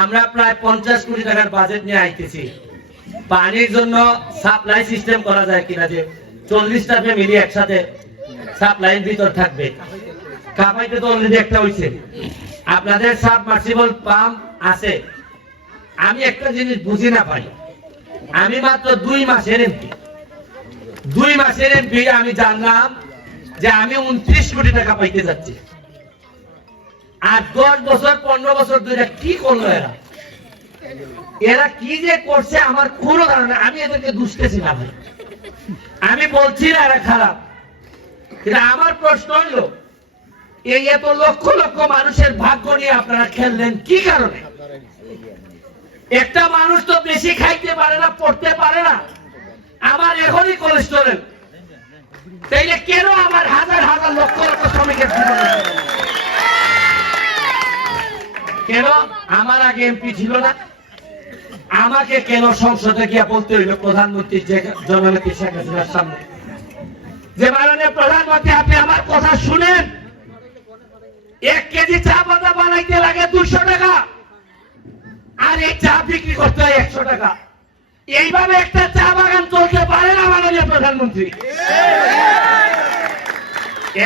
আমরা প্রায় পঞ্চাশ কোটি টাকার বাজেট নিয়ে আইতেছি। পানির জন্য সাপ্লাই সিস্টেম করা যায় কিনা যে চল্লিশটা ফ্যামিলি একসাথে সাপ্লাইয়ের ভিতর থাকবে। কাপাইতে তো অলরেডি একটা হয়েছে আপনাদের সাবমার্সিবল পাম্প আছে। আমি একটা জিনিস বুঝি না পাই আমি মাত্র দুই মাসের এমপি দুই মাসের এমপি আমি জানলাম যে আমি উনত্রিশ কোটি টাকা পাইতে যাচ্ছি। আর দশ বছর, পনেরো বছর ধরে কি করল এরা? এরা কি যে করছে আমার কোনো ধারণা আমি এদেরকে আমি বলছি না এরা খারাপ। কিন্তু আমার প্রশ্ন হলো, এই এত লক্ষ লক্ষ মানুষের ভাগ্য নিয়ে আপনারা খেললেন কি কারণে? একটা মানুষ তো বেশি খাইতে পারে না, পড়তে পারে না। আমার এখনই কোলেস্টেরল তাইলে কেন আমার হাজার হাজার লক্ষ লক্ষ শ্রমিকের? কেন? আমার আগে এমপি ছিল না। আমাকে কেন সংসদে গিয়া বলতে হইল প্রধানমন্ত্রী জননেত্রী শেখ হাসিনার সামনে? যে মাননীয় প্রধানমন্ত্রী, আপনি আমার কথা শুনেন। এক কেজি চা পাতা বানাইতে লাগে দুশো টাকা। আর এই চা বিক্রি করতে হয় একশো টাকা। এইভাবে একটা চা বাগান চলতে পারে না মাননীয় প্রধানমন্ত্রী?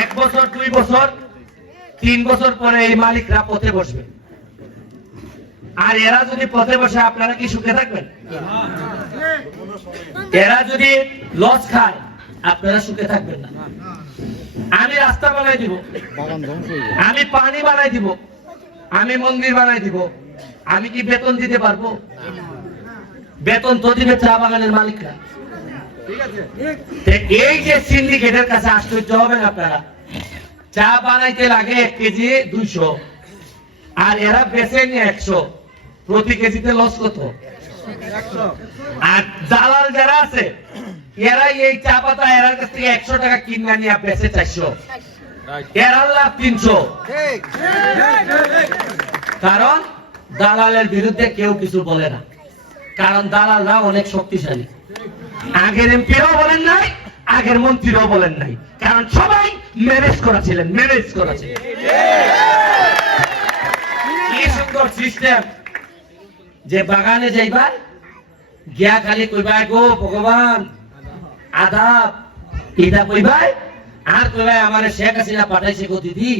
এক বছর, দুই বছর, তিন বছর পরে এই মালিকরা পথে বসবে। আর এরা যদি পথে বসে, আপনারা কি সুখে থাকবেন? এরা যদি লস খায়, আপনারা সুখে থাকবেন না। আমি রাস্তা বানাই দিব। আমি পানি বানাই দিব। আমি মন্দির বানাই দিব। আমি কি বেতন দিতে পারব? বেতন তো দিবে চা বাগানের মালিকরা। এই যে সিন্ডিকেটের কাছে আশ্চর্য হবেন আপনারা। চা বানাইতে লাগে এক কেজি দুইশো, আর এরা বেচে নিয়ে একশো। প্রতি কেজিতে লস কত? আর দালাল যারা আছে এরা এই চা পাতা এরার কাছ থেকে একশো টাকা কিনে নিয়ে বেচে চারশো। এরা লাভ তিনশো। কারণ দালালের বিরুদ্ধে কেউ কিছু বলে না। কারণ দালালরা অনেক শক্তিশালী। আগের এমপিরাও বলেন নাই, আগের মন্ত্রীরাও বলেন নাই। কারণ সবাই ম্যানেজ করা ছিলেন ম্যানেজ করা ছিলেন কি সুন্দর সিস্টেম যে বাগানে যাইবার, গিয়া খালি কইবাই, গো ভগবান, আদাব। এটা কইবাই, আর কইবাই, আমারে শেখ হাসিনা পাঠাইছে গো দিদি।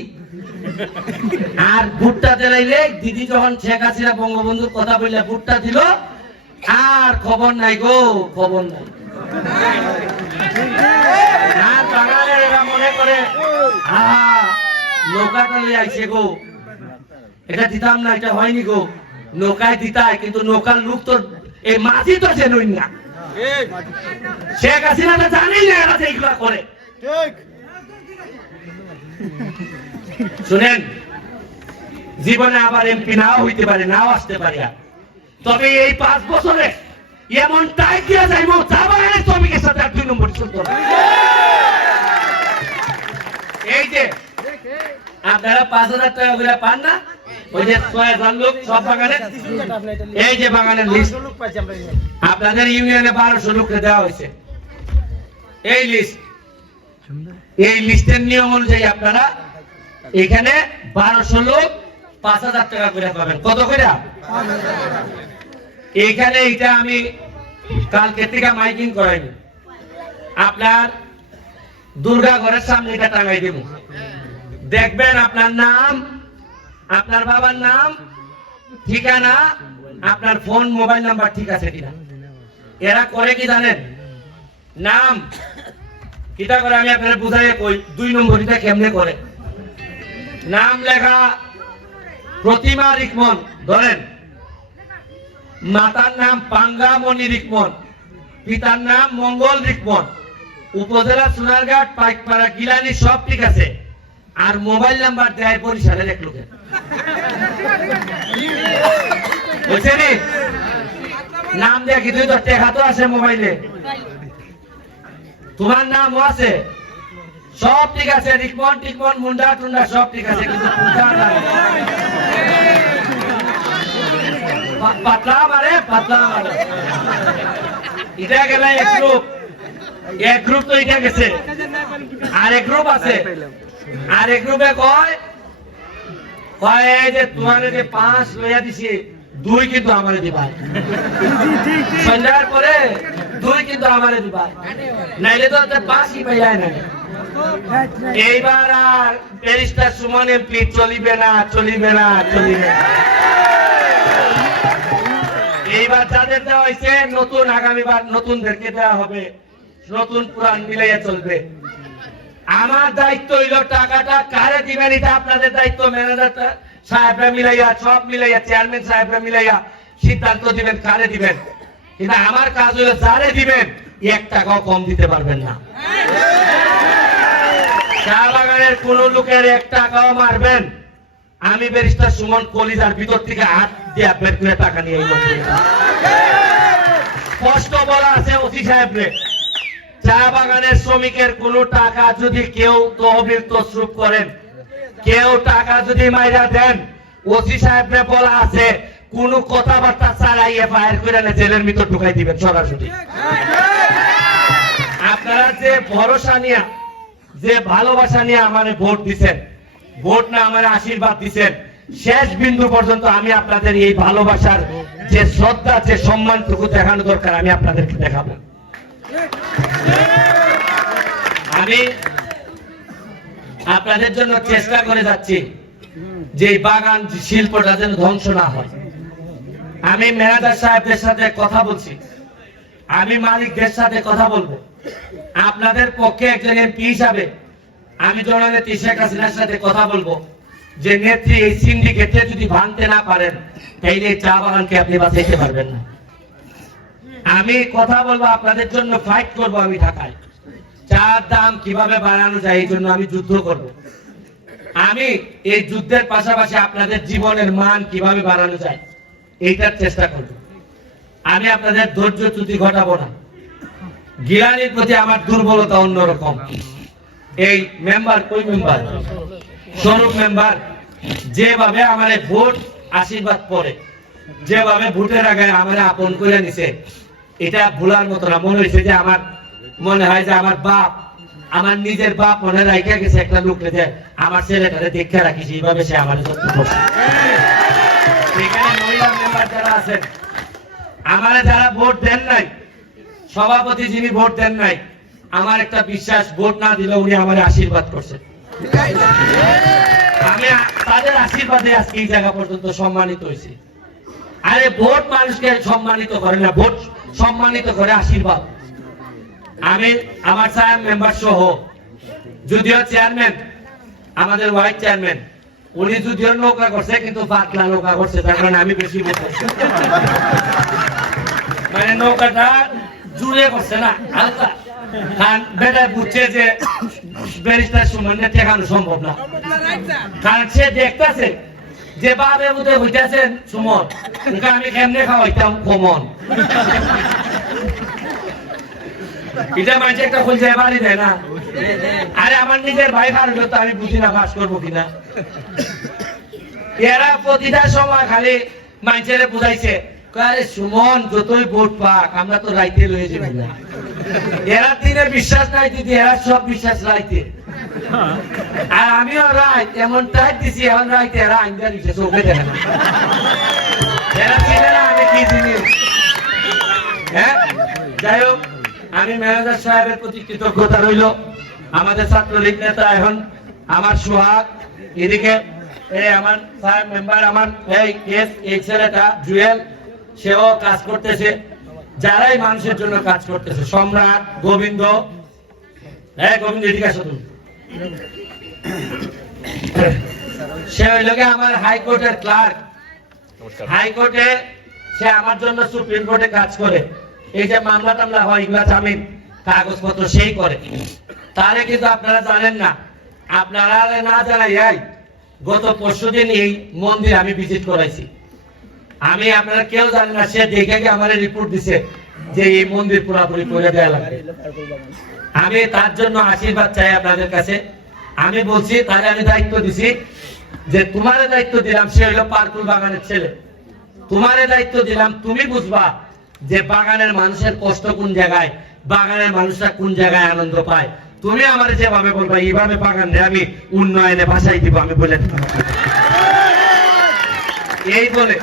আর ভুট্টা দিলাইলে দিদি যখন শেখ হাসিনা বঙ্গবন্ধুর কথা বললে ভুট্টা দিল, আর খবর নাই গো, খবর নাই। আর মনে করে, আহা, নৌকাটা আইছে গো। এটা দিতাম না, এটা হয়নি গো। নৌকায় দিতায় কিন্তু নৌকার লোক তো এই মাঝি তো জেনুইন না। শেখ হাসিনা তো জানেই না এরা এইগুলা করে। শুনেন জীবনে আবার এমপি নাও হইতে পারে নাও আসতে পারে তবে এই পাঁচ বছরে এমন টাই দিয়া যাইব যাবাগানের শ্রমিকের সাথে আর দুই নম্বর চলতো এই যে আপনারা পাঁচ হাজার টাকা করে পান না? আপনাদের ইউনিয়নে বারোশো লোককে দেওয়া হয়েছে। এই লিস্ট এই লিস্টের নিয়ম অনুযায়ী আপনারা এখানে বারোশো লোক পাঁচ হাজার টাকা করে পাবেন। কত করে? এইখানে এটা আমি কালকে থেকে মাইকিং করাইনি আপনার দুর্গা ঘরের সামনে এটা টাঙাই দেব। দেখবেন আপনার নাম আপনার বাবার নাম, ঠিকানা, আপনার ফোন, মোবাইল নাম্বার ঠিক আছে কিনা? এরা করে কি জানেন? নাম। কিটা করে আমি আপনার বুঝাই কই? দুই নম্বর এটা কেমনে করে? নাম লেখা প্রতিমা রিকমন, ধরেন। মাতার নাম পাঙ্গামণি রিকমন, পিতার নাম মঙ্গল রিকমন। উপজেলা সোনারঘাট পাইকপাড়া, গিলানি, সব ঠিক আছে। আর মোবাইল নাম্বার দেয় বরিশালের এক লোকের বুঝছেন নাম দেখি তুই তো টেকা তো আছে মোবাইলে? তোমার নামও আছে? সব ঠিক আছে, রিকমন, টিকমন, মুন্ডা, টুন্ডা, সব ঠিক আছে, কিন্তু পাতলা মারে পাতলা মারে এটা গেলে এক গ্রুপ এক গ্রুপ তো এটা গেছে। আর এক গ্রুপ আছে। আর এক গ্রুপে কয় কয় যে তোমার যে পাঁচ লইয়া দিছি, দুই কিন্তু আমারে দিবাই সন্ধ্যার পরে দুই কিন্তু আমারে দিবাই নাইলে তো একটা বাসি পাইলাই না এইবার আর ব্যারিস্টার সুমন এমপি চলিবে না চলিবে না চলিবে না। এইবার যাদের দেওয়া হয়েছে নতুন আগামীবার নতুনদেরকে দেওয়া হবে। নতুন পুরান মিলাইয়া চলবে। আমার দায়িত্ব হইল টাকাটা কারে দিবেন, এটা আপনাদের দায়িত্ব ম্যানেজার সাহেবরা মিলাইয়া, সব মিলাইয়া, চেয়ারম্যান সাহেবরা মিলাইয়া সিদ্ধান্ত দিবেন কারে দিবেন। কিন্তু আমার কাজ হলো যারে দিবেন, এক টাকাও কম দিতে পারবেন না। চা বাগানের কোন লোকের এক টাকাও মারবেন। আমি ব্যারিস্টার সুমন কলিজার ভিতর থেকে হাত দিয়ে বের করে টাকা নিয়ে। স্পষ্ট বলা আছে ওসি সাহেব চা বাগানের শ্রমিকের কোন টাকা যদি কেউ তহবিল তসরুপ করেন, কেউ টাকা যদি মাইরা দেন, ওসি সাহেব রে বলা আছে, কোন কথাবার্তা ছাড়াই এফআইআর করে জেলের ভিতর ঢুকাই দিবেন, সরাসরি। আপনারা যে ভরসা নিয়ে, যে ভালোবাসা নিয়ে আমারে ভোট দিছেন, ভোট না আমার আশীর্বাদ দিছেন, শেষ বিন্দু পর্যন্ত আমি আপনাদের এই ভালোবাসার যে শ্রদ্ধা, যে সম্মানটুকু দেখানো দরকার, আমি আপনাদেরকে দেখাবো। আমি আপনাদের জন্য চেষ্টা করে যাচ্ছি যে বাগান শিল্পটা যেন ধ্বংস না হয়। আমি সাহেবদের সাথে কথা বলছি। আমি মালিকদের সাথে কথা বলব। আপনাদের পক্ষে একজন এমপি হিসাবে আমি শেখ হাসিনার সাথে কথা বলব। যে নেত্রী এই সিন্ডিকেটে যদি ভাঙতে না পারেন, তাইলে চা বাগানকে আপনি বাঁচাইতে পারবেন না। আমি কথা বলব আপনাদের জন্য ফাইট করব আমি ঢাকায়। চার দাম কীভাবে বাড়ানো যায় এই জন্য আমি যুদ্ধ করব। আমি এই যুদ্ধের পাশাপাশি আপনাদের জীবনের মান কীভাবে বাড়ানো যায়, এইটার চেষ্টা করব। আমি আপনাদের ধৈর্য চ্যুতি ঘটাবো না। গিলানির প্রতি আমার দুর্বলতা অন্যরকম। এই মেম্বার কই মেম্বার স্বরূপ মেম্বার যেভাবে আমার ভোট আশীর্বাদ পরে যেভাবে ভোটের আগে আমার আপন করে নিছে এটা ভুলার মতো না। মনে হয়েছে যে আমার মনে হয় যে আমার বাপ আমার নিজের বাপ মনে রাখা গেছে একটা লোক যে আমার ছেলেটারে দেখে রাখিস, এইভাবে সে আমার এখানে মহিলা মেম্বার যারা আছেন, আমারে যারা ভোট দেন নাই, সভাপতি যিনি ভোট দেন নাই, আমার একটা বিশ্বাস, ভোট না দিলে উনি আমার আশীর্বাদ করছেন। আমি তাদের আশীর্বাদে আজকে এই জায়গা পর্যন্ত সম্মানিত হয়েছি। আরে ভোট মানুষকে সম্মানিত করে না, ভোট সম্মানিত করে আশীর্বাদ। আমি, আমার সাহেব মেম্বার সহ, যদিও চেয়ারম্যান আমাদের ওয়াইস চেয়ারম্যান উনি যদিও নৌকা করছে, কিন্তু পাতলা নৌকা করছে, তার কারণে আমি বেশি বলতেছি মানে নৌকাটা জুড়ে করছে না, হালকা। সম্ভব না। কারণ সে দেখতেছে যে বাবে বুধে হইতেছেন, সুমন, ওকে আমি কেমনে খাওয়াইতাম কমন এটা একটা বাড়ি দেয় না? আরে আমার নিজের ভাই তো আমি বুঝি না করব কিনা? এরা প্রতিটা সময় খালি মানুষের বুঝাইছে আরে সুমন, যতই ভোট পাক, আমরা তো রাইতে লয়ে যাব এরা দিনে বিশ্বাস নাই, দিদি, এরা সব বিশ্বাস রাইতে। আর আমিও এমন টাইট দিছি, এখন এরা চোখে দেখে না। এরা চিনে না আমি কি জিনিস। হ্যাঁ? যাই হোক, আমি ম্যানেজার সাহেবের প্রতি কৃতজ্ঞতা রইল। আমাদের ছাত্রলীগ নেতা এখন আমার সোহাগ, এদিকে এই আমার সাহেব মেম্বার, আমার এই কেস জুয়েল, সেও কাজ করতেছে। যারাই মানুষের জন্য কাজ করতেছে, সম্রাট গোবিন্দ। হ্যাঁ গোবিন্দ, এদিকে আসো তুমি। সে হইল আমার হাইকোর্টের ক্লার্ক হাইকোর্টে সে আমার জন্য সুপ্রিম কোর্টে কাজ করে। এই যে মামলা টামলা হয় এগুলা জামিন কাগজপত্র সেই করে। তাহলে কিন্তু আপনারা জানেন না। আপনারা না জানাই এই গত পরশু দিন এই মন্দির আমি ভিজিট করাইছি। আমি আপনারা কেউ জানেন না সে দেখে গিয়ে আমার রিপোর্ট দিছে। যে এই মন্দির পুরাপুরি করে দেওয়া লাগবে। আমি তার জন্য আশীর্বাদ চাই আপনাদের কাছে। আমি বলছি তাহলে আমি দায়িত্ব দিছি যে তোমার দায়িত্ব দিলাম, সে হলো পার্কুল বাগানের ছেলে। তোমার দায়িত্ব দিলাম, তুমি বুঝবা যে বাগানের মানুষের কষ্ট কোন জায়গায়, বাগানের মানুষরা কোন জায়গায় আনন্দ পায়। তুমি আমার যেভাবে বলবা, এইভাবে বাগান আমি উন্নয়নে ভাষাই দিব, আমি বলে এই বলে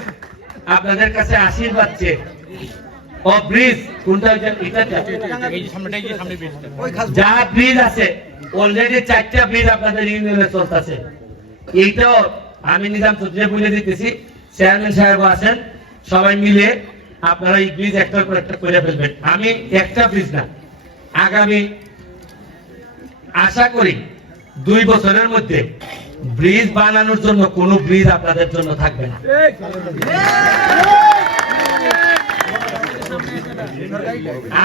আপনাদের কাছে আশীর্বাদ চেয়ে ও ব্রিজ কোনটা ওইটা এটা এই যে ব্রিজ আছে অলরেডি চারটা ব্রিজ আপনাদের ইউনিয়নে চলতেছে এইটাও আমি নিজাম চৌধুরী বলে দিতেছি চেয়ারম্যান সাহেব আছেন সবাই মিলে আপনারা এই ব্রিজ একটার পর একটা করে ফেলবেন। আমি একটা ব্রিজ না আগামী আশা করি দুই বছরের মধ্যে ব্রিজ বানানোর জন্য কোনো ব্রিজ আপনাদের জন্য থাকবে না।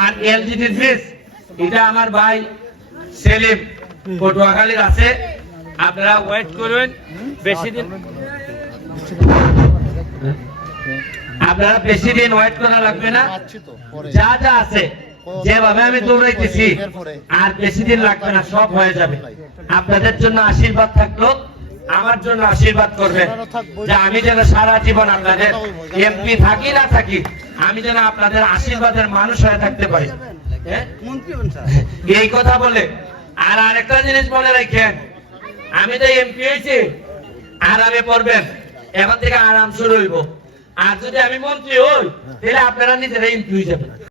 আর এলজিডি ব্রিজ এটা আমার ভাই সেলিম, পটুয়াখালীর আছে। আপনারা ওয়েট করবেন, বেশি দিন আপনারা বেশি দিন ওয়েট করা লাগবে না। যা যা আছে, যেভাবে আমি দৌড়াইতেছি, আর বেশি দিন লাগবে না, সব হয়ে যাবে। আপনাদের জন্য আশীর্বাদ থাকল। আমার জন্য আশীর্বাদ করবেন যে আমি যেন সারা জীবন আপনাদের এমপি থাকি, না থাকি, আমি যেন আপনাদের আশীর্বাদের মানুষ হয়ে থাকতে পারি। হ্যাঁ? এই কথা বলে আর আরেকটা জিনিস বলে রাখেন, আমি তো এমপি হয়েছি, আরামে পড়বেন এখন থেকে আরাম শুরু হইব। আর যদি আমি মন্ত্রী হই, তাহলে আপনারা নিজেরা এমপি হয়ে যাবেন।